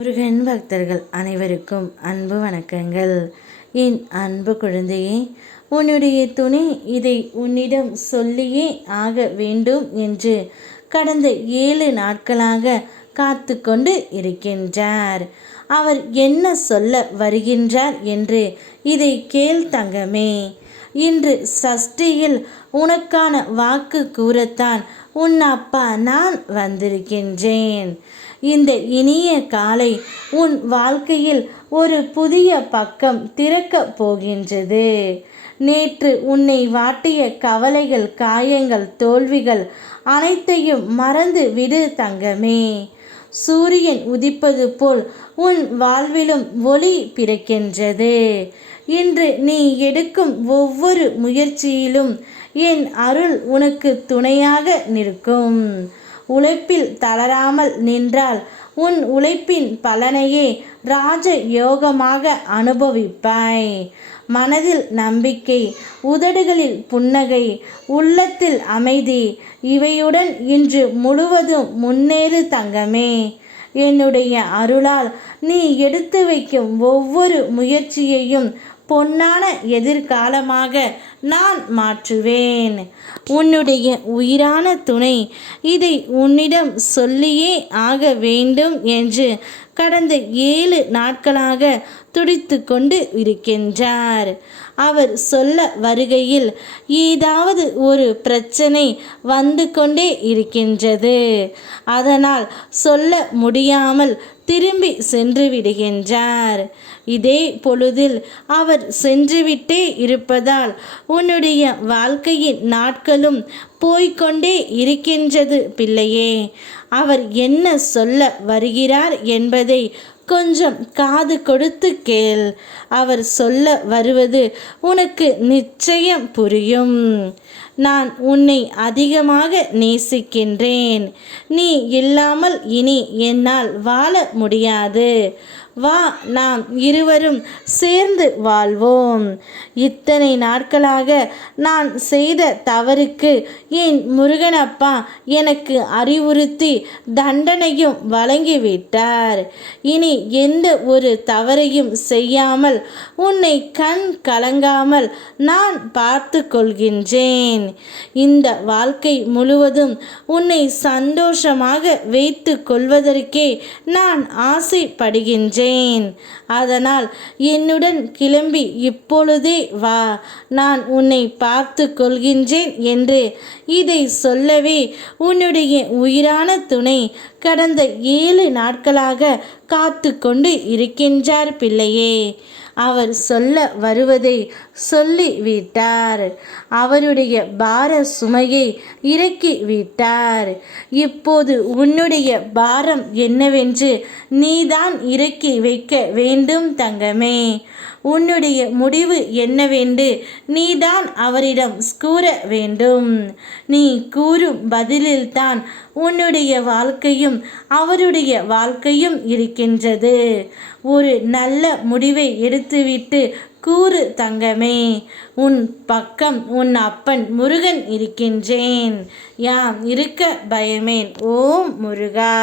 முருகன் பக்தர்கள் அனைவருக்கும் அன்பு வணக்கங்கள். என் அன்பு குழந்தையே உன்னுடைய துணை இதை உன்னிடம் சொல்லியே ஆக வேண்டும் என்று கடந்த ஏழு நாட்களாக காத்து கொண்டு இருக்கின்றார். அவர் என்ன சொல்ல வருகின்றார் என்று இதை கேள் தங்கமே. இன்று சஷ்டியில் உனக்கான வாக்கு கூறத்தான். உன் அப்பா நான் வந்திருக்கின்றேன். இந்த இனிய காலை உன் வாழ்க்கையில் ஒரு புதிய பக்கம் திறக்கப் போகின்றது. நேற்று உன்னை வாட்டிய கவலைகள் காயங்கள் தோல்விகள் அனைத்தையும் மறந்து விடு தங்கமே. சூரியன் உதிப்பது போல் உன் வாழ்விலும் ஒளி பிறக்கின்றது. இன்று நீ எடுக்கும் ஒவ்வொரு முயற்சியிலும் என் அருள் உனக்கு துணையாக நிற்கும். உழைப்பில் தளராமல் நின்றால் உன் உழைப்பின் பலனையே ராஜ யோகமாக அனுபவிப்பாய். மனதில் நம்பிக்கை உதடுகளில் புன்னகை உள்ளத்தில் அமைதி இவையுடன் இன்று முழுவதும் முன்னேறு தங்கமே. என்னுடைய அருளால் நீ எடுத்து வைக்கும் ஒவ்வொரு முயற்சியையும் பொன்னான எதிர்காலமாக நான் மாற்றுவேன். உன்னுடைய உயிரான துணை இதை உன்னிடம் சொல்லியே ஆக வேண்டும் என்று கடந்த ஏழு நாட்களாக துடித்து கொண்டு இருக்கின்றார். அவர் சொல்ல வருகையில் ஏதாவது ஒரு பிரச்சனை வந்து கொண்டே இருக்கின்றது. அதனால் சொல்ல முடியாமல் திரும்பி சென்று விடுகின்றார். இதே பொழுதில் அவர் சென்றுவிட்டே இருப்பதால் உன்னுடைய வாழ்க்கையின் நாட்களும் போய்கொண்டே இருக்கின்றது பிள்ளையே. அவர் என்ன சொல்ல வருகிறார் என்பதை கொஞ்சம் காது கொடுத்து கேள். அவர் சொல்ல வருவது உனக்கு நிச்சயம் புரியும். நான் உன்னை அதிகமாக நேசிக்கின்றேன். நீ இல்லாமல் இனி என்னால் வாழ முடியாது. வா நாம் இருவரும் சேர்ந்து வாழ்வோம். இத்தனை நாட்களாக நான் செய்த தவறுக்கு என் முருகனப்பா எனக்கு அறிவுறுத்தி தண்டனையும் வழங்கிவிட்டார். இனி எந்த ஒரு தவறையும் செய்யாமல் உன்னை கண் கலங்காமல் நான் பார்த்து கொள்கின்றேன். இந்த வாழ்க்கை முழுவதும் உன்னை சந்தோஷமாக வைத்து கொள்வதற்கே நான் ஆசைப்படுகின்றேன். ஜெயின் அதனால் என்னுடன் கிளம்பி இப்பொழுதே வா. நான் உன்னை பார்த்து கொள்கின்றேன் என்று இதை சொல்லவே உன்னுடைய உயிரான துணை கடந்த ஏழு நாட்களாக காத்து கொண்டு இருக்கின்றார் பிள்ளையே. அவர் சொல்ல வருவதை சொல்லி விட்டார். அவருடைய பார சுமையை இறக்கி விட்டார். இப்போது உன்னுடைய பாரம் என்னவென்று நீதான் இறக்கி வைக்க வேண்டும் தங்கமே. உன்னுடைய முடிவு என்னவென்று நீதான் அவரிடம் கூற வேண்டும். நீ கூறும் பதிலில்தான் உன்னுடைய வாழ்க்கையும் அவருடைய வாழ்க்கையும் இருக்கின்றது. ஒரு நல்ல முடிவை எடுத்து எடுத்துவிட்டு கூறு தங்கமே உன் பக்கம் உன் அப்பன் முருகன் இருக்கின்றேன். யாம் இருக்க பயமேன் ஓம் முருகா.